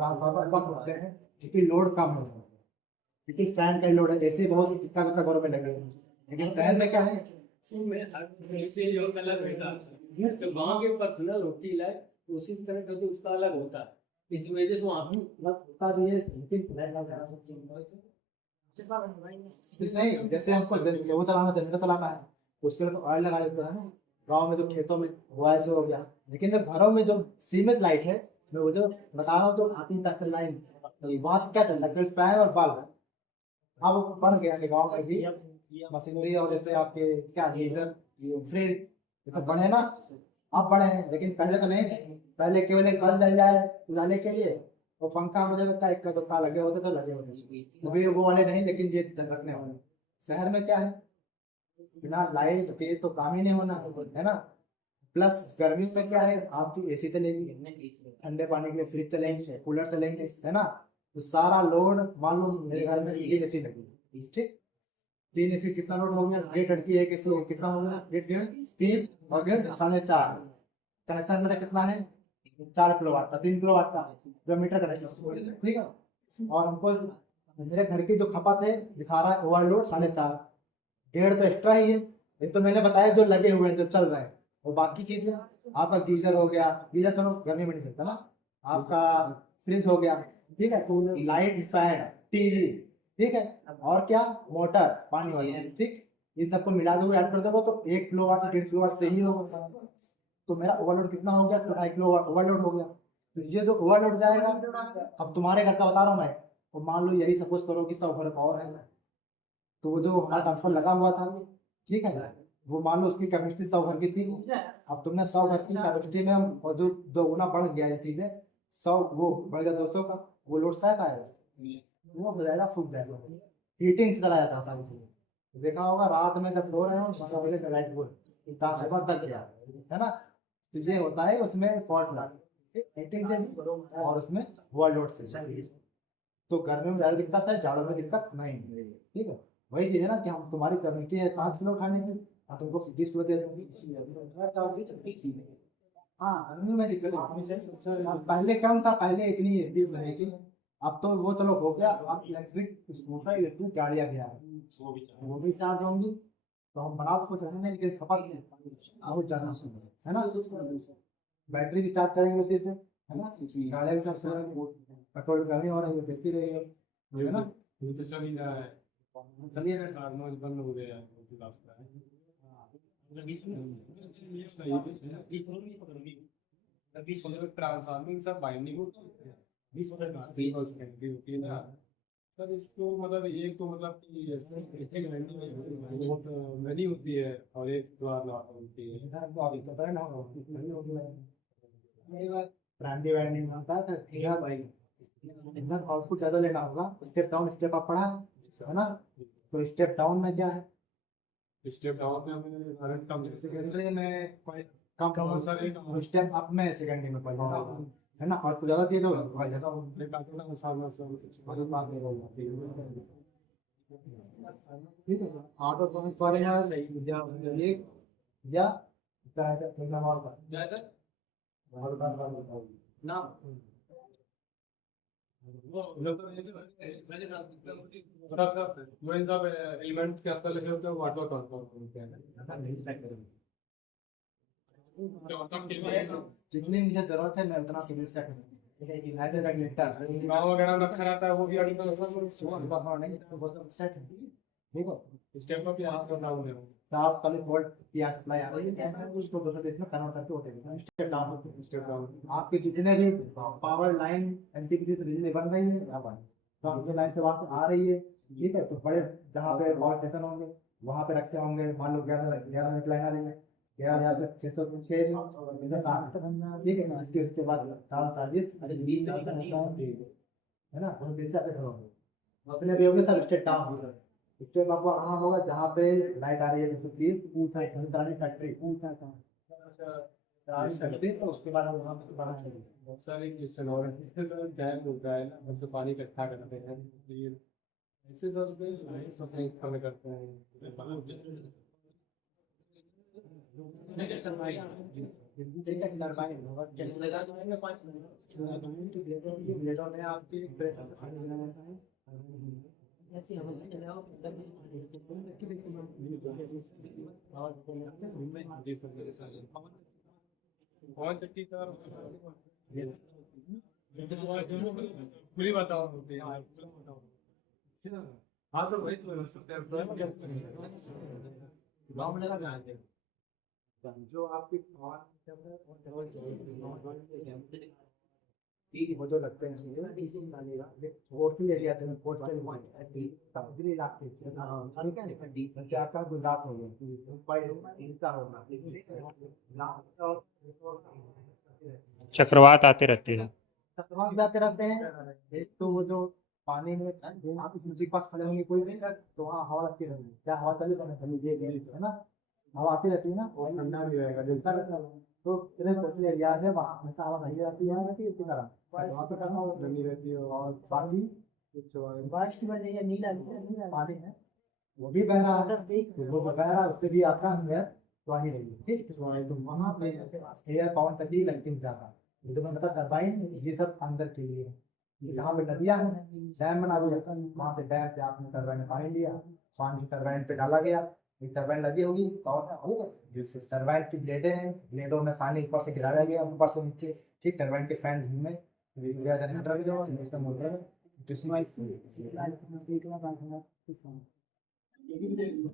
Transformer कम होते हैं क्योंकि लोड कम होता है, क्योंकि फैन का लोड है। ऐसे बहुत इतना घरों में लगे हुए हैं, लेकिन शहर में क्या है, इससे जो अलग रहता है तो गांव के पर्सनल होती है कोशिश करें तो उसका अलग होता है, इस वजह से वहाँ होता भी है, लेकिन नहीं, जैसे हमको वो चलाना, जनरेटर चलाना है, उसके लिए तो ऑयल लगा देते हैं ना। गाँव में जो खेतों में बुआई से हो गया, लेकिन जब घरों में जो सीमेंट लाइट है, मैं वो जो बता रहा हूँ, तो आती तक लाइन वहां से क्या चल रहा है, फैन और बल्ब है। अब बन गया है गाँव में भी मशीनरी, और जैसे आपके क्या गीजर, फ्रिज, ये सब बने ना, अब बड़े हैं, लेकिन पहले तो नहीं थे। पहले केवल एक बल्ब जल जाए उजाले के लिए, वो पंखा मुझे लगता है इक्का दुक्का लगे होते तो लगे होते थे। अभी वो वाले नहीं, लेकिन ये रखने वाले। शहर में क्या है, बिना लाइट के तो काम ही नहीं होना, है ना। प्लस गर्मी में क्या है, आपकी एसी चलेगी, ठंडे पानी के लिए फ्रिज चलेंगे, कूलर चलेंगे, है ना। तो सारा लोड, मान लो मेरे घर में 3 एसी लगी, ठीक, 3 एसी कितना लोड हो गया, डेढ़ टन की एक एसी कितना हो गया, डेढ़ 3 और डेढ़ 4.5। कनेक्शन मेरा कितना है, 4 किलोवाट का, 3 किलोवाट का जो मीटर कनेक्शन, ठीक है। और हमको मेरे घर की जो खपत है दिखा रहा है ओवरलोड 4.5, डेढ़ तो एक्स्ट्रा ही है। ये तो मैंने बताया जो लगे हुए हैं, जो चल रहे हैं। और बाकी चीजें, आपका गीजर हो गया, गीजर चलो गर्मी में नहीं चलता ना, आपका फ्रिज हो गया, ठीक है, तो लाइट, फैन, टीवी, ठीक है, और क्या, मोटर पानी वाली, ठीक, इन सबको मिला दो, ऐड कर दो तो 1 किलोवाट 1.5 किलोवाट से ही होगा। तो मेरा ओवरलोड कितना हो गया, 2.5 किलोवाट ओवरलोड हो गया। तो ये जो ओवरलोड जाएगा, अब तुम्हारे घर का बता रहा हूँ मैं, तो मान लो यही सपोज करो कि 100 घर पावर है, तो वो जो हमारा ट्रांसफर लगा हुआ था, ठीक है, वो मान लो उसकी कैपेसिटी 100 घर की थी। अब तुमने 100 घर की कैपेसिटी में, और जो 2 गुना बढ़ गया ये चीजें, 100 वो बढ़ गया 200 का, वो लोड सहता है, वो हो जाएगा, फूक जाएगा। हीटिंग से चला जाता है सारी चीजें। देखा होगा रात में जब सो रहे हो 12 बजे का लाइट बोल ट्रांसफर तक गया, है ना। तो ये होता है उसमें फॉल्ट लगा, हीटिंग से भी और उसमें ओवरलोड से। तो गर्मी में ज्यादा दिक्कत है, जाड़ों में दिक्कत नहीं है, ठीक है। वही चीज है ना कि हम, तुम्हारी कम्युनिटी है 5 किलो खाने की, और तुमको 20 किलो दे दूंगी। हाँ, गर्मी में दिक्कत है। पहले कम था, पहले इतनी नहीं थी। अब तो वो चलो हो गया, अब इलेक्ट्रिक स्कूटर, इलेक्ट्रिक गाड़ियां भी आ रही हैं, वो भी चार्ज होंगी। तो हम बना उसको चलने में, लेकिन खपत बहुत ज्यादा है ना। बैटरी भी चार्ज करेंगे उसी से, है ना, गाड़ियां भी चार्ज करेंगे, पेट्रोल गाड़ी हो रही है, देखती रही है ना। ये तो सभी ना है, चलिए नॉर्मल बंद हो गया है रास्ता है। ट्रांसफार्मिंग सब बाइंडिंग होती है ना सर। इसको मतलब एक तो मतलब कि ऐसे बहुत महंगी होती है, और एक बार होती है। ब्रांडी वैंडी में होता है तो इधर भाई, इधर आउटपुट ज्यादा लेना होगा। स्टेप डाउन स्टेप अप पढ़ा है ना। तो स्टेप डाउन में क्या है, स्टेप डाउन में हमें करंट कम सेकेंडरी में कोई कम कम कम, सर एक स्टेप अप में सेकेंडरी में पढ़ना है ना। और कुछ ज्यादा चाहिए तो भाई ज्यादा ठीक है। ऑटो ट्रांसफार्मर या ना सब एलिमेंट्स के अंदर लगे होते हैं, ऑटो ट्रांसफार्मर होते हैं। जितनी मुझे जरूरत है मैं उतना सिविल सेट गाँव वगैरह में रखा रहता है, वो भी ऑटो सेट है, ठीक है। स्टेप अप या करना होगा। आप कल वोल्ट की सप्लाई आ रही है, उसको दूसरे देश में कन्वर्ट करके होते हैं स्टेप डाउन। आपके जितने भी पावर लाइन एनटीपीसी से बिजली बन रही है, तो आपकी लाइन से वहां से आ रही है, ठीक है। तो बड़े जहाँ पे पावर स्टेशन होंगे वहां पे रखे होंगे, मान लो 11 लाइन आ रही है, 11,000 से 600 ठीक है ना। उसके बाद 440 है ना, उन पैसे पे करोगे अपने भी होंगे सब स्टेट डाउन होगा। स्टेप आपको आना होगा जहाँ पे लाइट आ रही है, जैसे प्लीज ऊंचा फैक्ट्री ऊंचा फैक्ट्री, तो उसके बाद हम वहाँ पे बाहर चलेंगे। बहुत सारे क्वेश्चन और डैम होता है ना, उससे पानी इकट्ठा करते हैं, ये ऐसे सब सब कम करते हैं। टरबाइन होगा ब्लेडर में आपके प्रेशर खाने लगाता है जी सर मेरे साथ पवन चट्टी सर खुली वातावरण होते हैं हाँ तो वही तो गाँव में लगा जो आपकी वो जो लगते हैं कोस्टल एरिया में कोस्टल इलाके जैसे आपका गुजरात हो गया चक्रवात आते रहते हैं। चक्रवात जाते रहते हैं। एक तो वो जो पानी में आप नदी के पास खड़े होंगे कोई भी तो वहाँ हवा लगती रहेगी, क्या हवा चले है ना, हवा आती रहती है ना, वो ठंडा भी रहेगा जलता रहता है। तो इतने कोस्टल एरिया है वहाँ हमेशा हवा नहीं रहती है इसी तरह वहाँ पे करना लगी रहती है। और बाकी बारिश की वजह ये नीला पानी है वो भी बह रहा है, तो वो बह रहा है उससे भी आपका अंदर तो आ ही रही है। ठीक तो वहाँ पे एयर पवन चक्की लगती है ज़्यादा, ये तो मैं बता टरबाइन ये सब अंदर के लिए है। जहाँ पे नदियाँ हैं डैम बना दिया वहाँ से डैम से आपने टरबाइन पानी लिया, पानी टरबाइन पे डाला गया, एक टरबाइन लगी होगी तो टरबाइन की ब्लेडें हैं, ब्लेडों में पानी ऊपर से गिराया गया ऊपर से नीचे। ठीक टरबाइन के फैन घूमे जनरेटर जो मोटर तो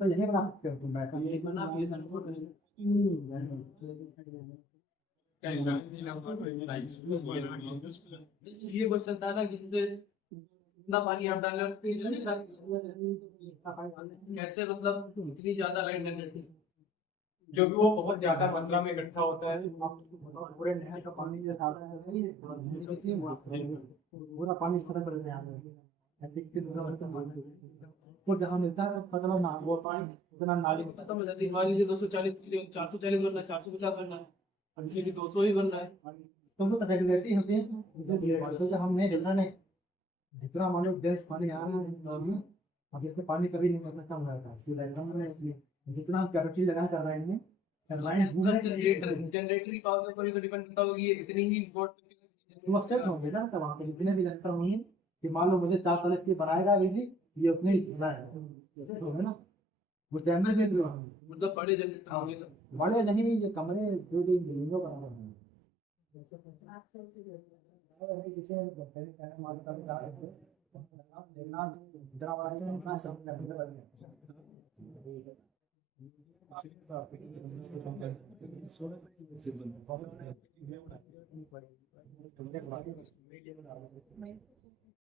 यही बना सकते हो तुम ये क्वेश्चन था ना कि जैसे इतना पानी आप डाल रहे हो कैसे मतलब इतनी ज्यादा लाइट जनरेट क्योंकि वो बहुत ज्यादा मात्रा में इकट्ठा होता है। पूरे नहर का पानी जो था पूरा पानी खत्म कर देते हैं वो जहाँ मिलता है मतलब ना वो पानी इतना नाली खत्म हो जाती है। मान लीजिए 240 बनना है, 450 बनना है, हमसे भी 200 ही बनना है। तुमको तो रेगुलेटरी होती है तो जब हमने जितना मानो गैस पानी आ रहा है अब इसमें पानी कभी नहीं मतलब कम रहता है इसलिए जितना हम कैपेसिटी लगा कर रहे हैं जनरेटर की पावर के ऊपर ही तो डिपेंड करता होगी इतनी ही वो सेट होंगे ना तब वहाँ पे जितने भी जनरेटर होंगे कि मान लो मुझे 440 की बनाएगा बिजली ये उतने ही देना है है ना वो चैम्बर के थ्रू मतलब बड़े जनरेटर होंगे तो बड़े नहीं ये कमरे जो भी बिल्डिंगों बना रहे हैं किसी ने इतना बड़ा है इतना सब करने